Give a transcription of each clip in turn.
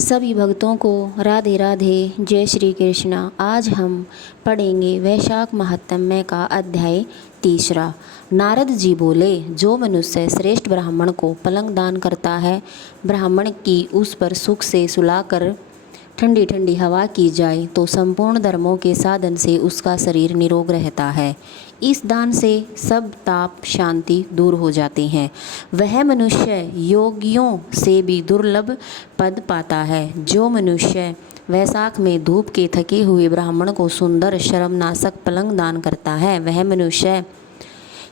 सभी भक्तों को राधे राधे, जय श्री कृष्णा। आज हम पढ़ेंगे वैशाख महात्म्य का अध्याय तीसरा। नारद जी बोले, जो मनुष्य श्रेष्ठ ब्राह्मण को पलंग दान करता है, ब्राह्मण की उस पर सुख से सुलाकर ठंडी ठंडी हवा की जाए तो संपूर्ण धर्मों के साधन से उसका शरीर निरोग रहता है। इस दान से सब ताप शांति दूर हो जाते हैं। वह मनुष्य योगियों से भी दुर्लभ पद पाता है। जो मनुष्य वैशाख में धूप के थके हुए ब्राह्मण को सुंदर शर्मनाशक पलंग दान करता है, वह मनुष्य,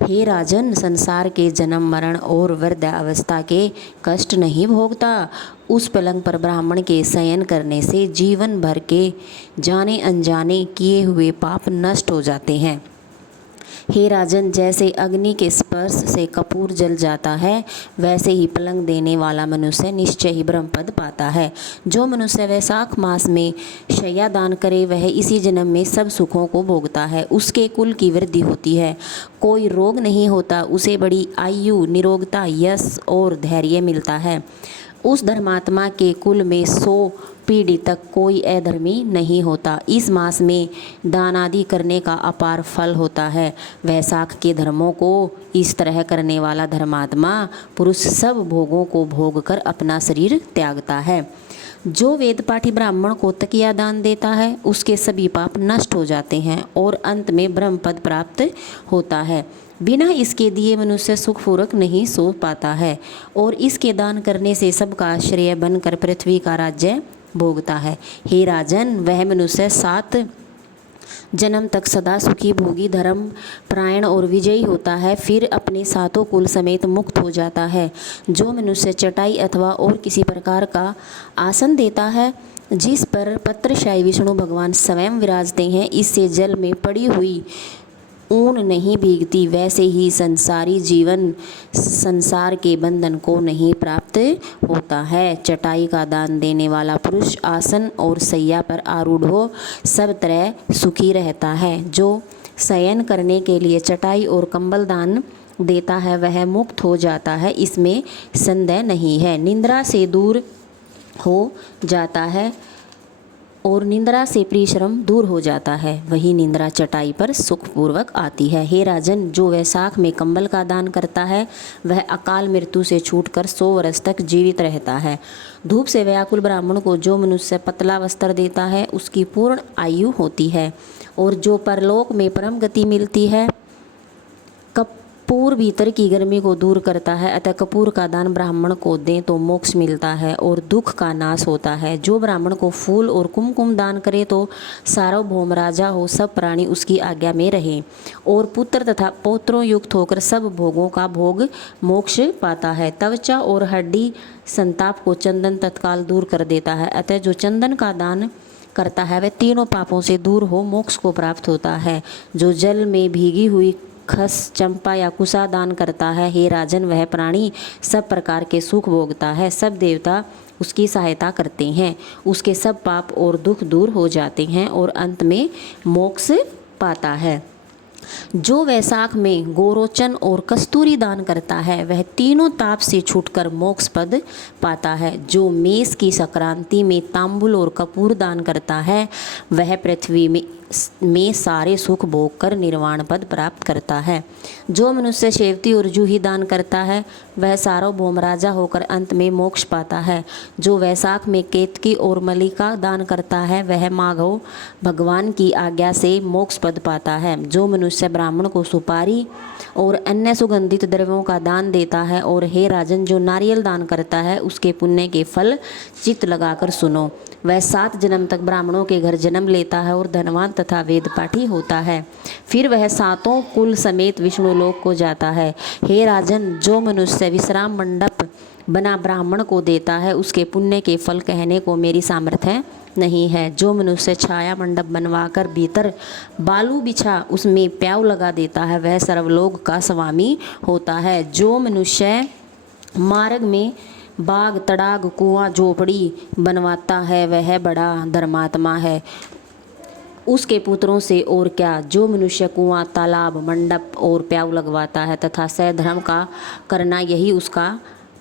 हे राजन, संसार के जन्म मरण और वृद्धावस्था के कष्ट नहीं भोगता। उस पलंग पर ब्राह्मण के शयन करने से जीवन भर के जाने अनजाने किए हुए पाप नष्ट हो जाते हैं। हे राजन, जैसे अग्नि के स्पर्श से कपूर जल जाता है, वैसे ही पलंग देने वाला मनुष्य निश्चय ही ब्रह्मपद पाता है। जो मनुष्य वैशाख मास में शय्या दान करे, वह इसी जन्म में सब सुखों को भोगता है। उसके कुल की वृद्धि होती है, कोई रोग नहीं होता, उसे बड़ी आयु, निरोगता, यश और धैर्य मिलता है। उस धर्मात्मा के कुल में 100 पीढ़ी तक कोई अधर्मी नहीं होता। इस मास में दान आदि करने का अपार फल होता है। वैशाख के धर्मों को इस तरह करने वाला धर्मात्मा पुरुष सब भोगों को भोग कर अपना शरीर त्यागता है। जो वेद पाठी ब्राह्मण को तकिया दान देता है, उसके सभी पाप नष्ट हो जाते हैं और अंत में ब्रह्मपद प्राप्त होता है। बिना इसके दिए मनुष्य सुखपूर्वक नहीं सो पाता है और इसके दान करने से सबका आश्रय बनकर पृथ्वी का राज्य भोगता है। हे राजन, वह मनुष्य 7 जन्म तक सदा सुखी, भोगी, धर्म परायण और विजयी होता है, फिर अपने 7 कुल समेत मुक्त हो जाता है। जो मनुष्य चटाई अथवा और किसी प्रकार का आसन देता है, जिस पर पत्रशायी विष्णु भगवान स्वयं विराजते हैं, इससे जल में पड़ी हुई ऊन नहीं भीगती, वैसे ही संसारी जीवन संसार के बंधन को नहीं प्राप्त होता है। चटाई का दान देने वाला पुरुष आसन और सैया पर आरूढ़ हो सब तरह सुखी रहता है। जो शयन करने के लिए चटाई और कंबल दान देता है, वह मुक्त हो जाता है, इसमें संदेह नहीं है। निंद्रा से दूर हो जाता है और निंद्रा से परिश्रम दूर हो जाता है, वही निंद्रा चटाई पर सुखपूर्वक आती है। हे राजन, जो वैशाख में कंबल का दान करता है, वह अकाल मृत्यु से छूटकर 100 वर्ष तक जीवित रहता है। धूप से व्याकुल ब्राह्मण को जो मनुष्य पतला वस्त्र देता है, उसकी पूर्ण आयु होती है और जो परलोक में परम गति मिलती है। कपूर भीतर की गर्मी को दूर करता है, अतः कपूर का दान ब्राह्मण को दें तो मोक्ष मिलता है और दुख का नाश होता है। जो ब्राह्मण को फूल और कुमकुम दान करे तो सार्वभौम राजा हो सब प्राणी उसकी आज्ञा में रहे और पुत्र तथा पौत्रों युक्त होकर सब भोगों का भोग मोक्ष पाता है। त्वचा और हड्डी संताप को चंदन तत्काल दूर कर देता है, अतः जो चंदन का दान करता है, वह तीनों पापों से दूर हो मोक्ष को प्राप्त होता है। जो जल में भीगी हुई खस, चंपा या कुसा दान करता है, हे राजन, वह प्राणी सब प्रकार के सुख भोगता है, सब देवता उसकी सहायता करते हैं, उसके सब पाप और दुख दूर हो जाते हैं और अंत में मोक्ष पाता है। जो वैशाख में गोरोचन और कस्तूरी दान करता है, वह तीनों ताप से छूटकर मोक्ष पद पाता है। जो मेष की संक्रांति में तांबुल और कपूर दान करता है, वह पृथ्वी में सारे सुख भोग कर निर्वाण पद प्राप्त करता है। जो मनुष्य शेवती और जूही दान करता है, वह सार्वभौम राजा होकर अंत में मोक्ष पाता है। जो वैशाख में केतकी और मलिका दान करता है, वह माधव भगवान की आज्ञा से मोक्ष पद पाता है। जो मनुष्य ब्राह्मण को सुपारी और अन्य सुगंधित द्रव्यों का दान देता है, और हे राजन, जो नारियल दान करता है, उसके पुण्य के फल चित्त लगाकर सुनो। वह 7 जन्म तक ब्राह्मणों के घर जन्म लेता है और धनवान तथा वेद पाठी होता है, फिर वह 7 कुल समेत विष्णु लोक को जाता है। हे राजन, जो मनुष्य विश्राम मंडप बना ब्राह्मण को देता है, उसके पुण्य के फल कहने को मेरी सामर्थ्य नहीं है। जो मनुष्य छाया मंडप बनवाकर भीतर बालू बिछा उसमें प्याऊ लगा देता है, वह सर्वलोक का स्वामी होता है। जो मनुष्य मार्ग में बाग, तड़ाग, कुआं, झोपड़ी बनवाता है, वह बड़ा धर्मात्मा है, उसके पुत्रों से और क्या। जो मनुष्य कुआं, तालाब, मंडप और प्याऊ लगवाता है तथा सधर्म का करना यही उसका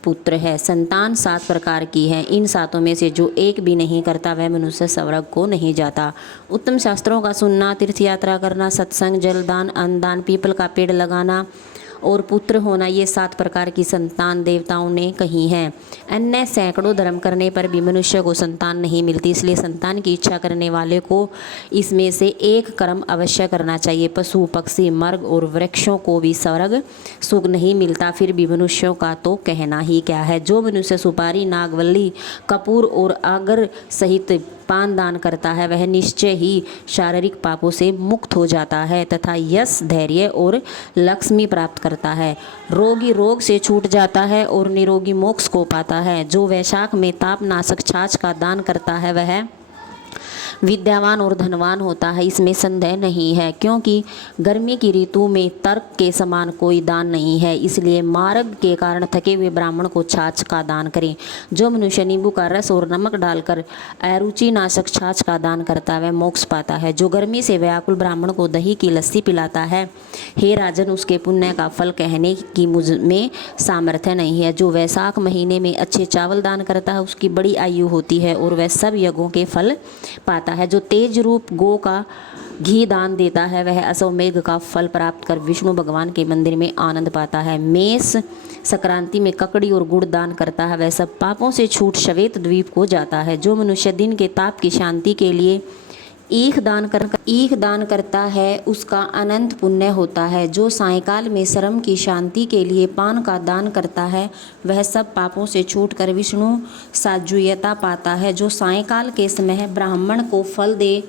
पुत्र है। संतान 7 प्रकार की है, इन 7 में से जो एक भी नहीं करता वह मनुष्य स्वर्ग को नहीं जाता। उत्तम शास्त्रों का सुनना, तीर्थ यात्रा करना, सत्संग, जलदान, अन्नदान, पीपल का पेड़ लगाना और पुत्र होना, ये 7 प्रकार की संतान देवताओं ने कही हैं। अन्य सैकड़ों धर्म करने पर भी मनुष्य को संतान नहीं मिलती, इसलिए संतान की इच्छा करने वाले को इसमें से एक कर्म अवश्य करना चाहिए। पशु, पक्षी, मर्ग और वृक्षों को भी स्वर्ग सुख नहीं मिलता, फिर भी मनुष्यों का तो कहना ही क्या है। जो मनुष्य सुपारी, नागवल्ली, कपूर और आगर सहित पान दान करता है वह निश्चय ही शारीरिक पापों से मुक्त हो जाता है तथा यश, धैर्य और लक्ष्मी प्राप्त करता है। रोगी रोग से छूट जाता है और निरोगी मोक्ष को पाता है। जो वैशाख में तापनाशक छाछ का दान करता है वह विद्यावान और धनवान होता है, इसमें संदेह नहीं है, क्योंकि गर्मी की ऋतु में तर्क के समान कोई दान नहीं है। इसलिए मार्ग के कारण थके हुए ब्राह्मण को छाछ का दान करें। जो मनुष्य नींबू का रस और नमक डालकर अरुचि नाशक छाछ का दान करता है वह मोक्ष पाता है। जो गर्मी से व्याकुल ब्राह्मण को दही की लस्सी पिलाता है, हे राजन, उसके पुण्य का फल कहने की मुझ में सामर्थ्य नहीं है। जो वैशाख महीने में अच्छे चावल दान करता है उसकी बड़ी आयु होती है और वह सब यज्ञों के फल पाता है। जो तेज रूप गो का घी दान देता है वह अश्वमेध का फल प्राप्त कर विष्णु भगवान के मंदिर में आनंद पाता है। मेष संक्रांति में ककड़ी और गुड़ दान करता है वह सब पापों से छूट श्वेत द्वीप को जाता है। जो मनुष्य दिन के ताप की शांति के लिए ईख दान करता है उसका अनंत पुण्य होता है। जो सायंकाल में श्रम की शांति के लिए पान का दान करता है वह सब पापों से छूटकर विष्णु साजुयता पाता है। जो सायंकाल के समय ब्राह्मण को फल दे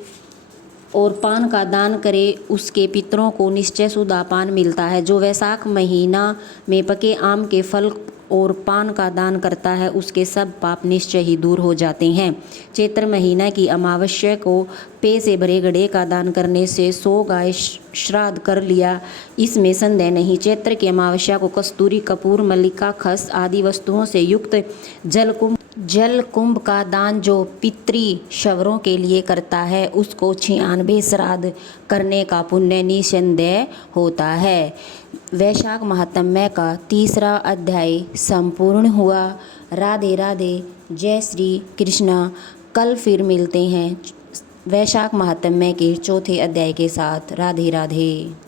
और पान का दान करे उसके पितरों को निश्चय सुदापान मिलता है। जो वैशाख महीना में पके आम के फल और पान का दान करता है उसके सब पाप निश्चय ही दूर हो जाते हैं। चैत्र महीना की अमावस्या को पे से भरे घड़े का दान करने से 100 गाय श्राद्ध कर लिया, इसमें संदेह नहीं। चैत्र की अमावस्या को कस्तूरी, कपूर, मल्लिका, खस आदि वस्तुओं से युक्त जल कुंभ का दान जो पितृ शवरों के लिए करता है उसको 96 श्राद्ध करने का पुण्य निसंदेह होता है। वैशाख महात्म्य का 3रा अध्याय संपूर्ण हुआ। राधे राधे, जय श्री कृष्णा। कल फिर मिलते हैं वैशाख महात्म्य के 4थे अध्याय के साथ। राधे राधे।